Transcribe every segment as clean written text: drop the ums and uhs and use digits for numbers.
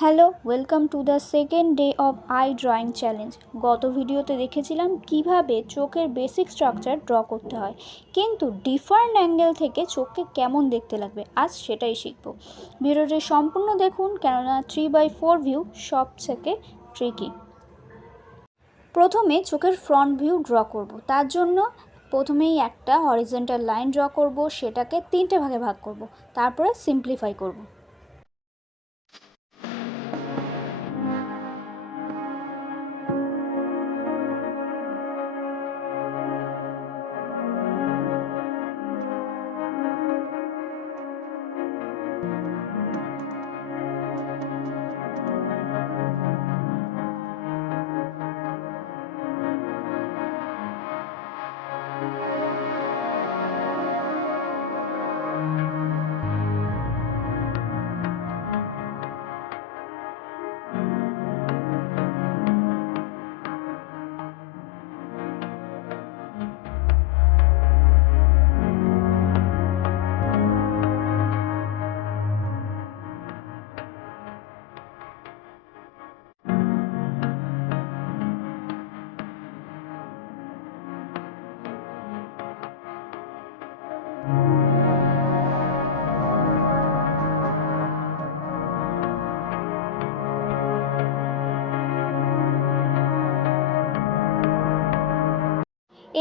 Hello, welcome to the second day of I drawing challenge. গত ভিডিওতে দেখেছিলাম কিভাবে চোখের বেসিক স্ট্রাকচার ড্র করতে হয়, কিন্তু ডিফারেন্ট অ্যাঙ্গেল থেকে চোখকে কেমন দেখতে লাগবে আজ সেটাই শিখব। ভিডিওটি সম্পূর্ণ দেখুন, কেননা 3/4 ভিউ সব থেকে ট্রিকি। প্রথমে চোখের ফ্রন্ট ভিউ ড্র করব। তার জন্য প্রথমেই একটা হরিজন্টাল লাইন ড্র করব, সেটাকে 3টে ভাগে ভাগ করব, তারপরে সিম্পলিফাই করব।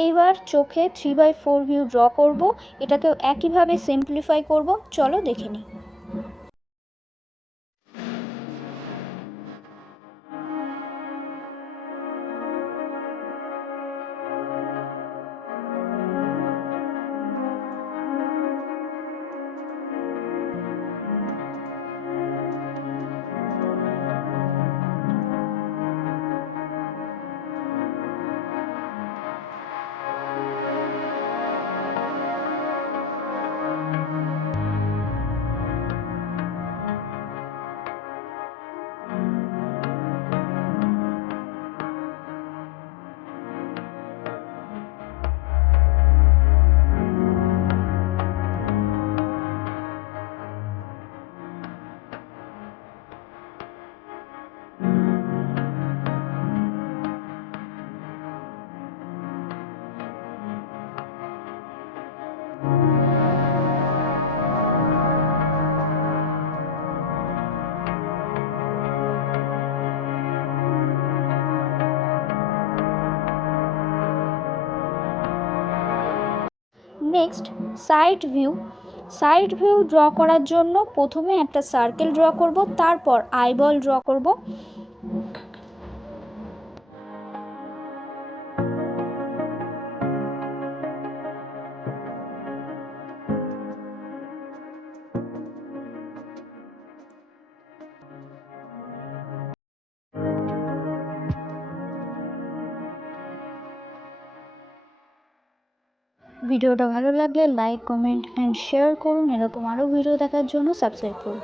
এইবার চোখে 3/4 ভিউ ড্র করব, এটাকেও একইভাবে সিম্পলিফাই করব। চলো দেখে নিই। নেক্সট সাইড ভিউ ড্র করার জন্য প্রথমে একটা সার্কেল ড্র করব, তারপর আইবল ড্র করব। ভিডিওটা ভালো লাগলে লাইক, কমেন্ট অ্যান্ড শেয়ার করুন। এরকম আরও ভিডিও দেখার জন্য সাবস্ক্রাইব করুন।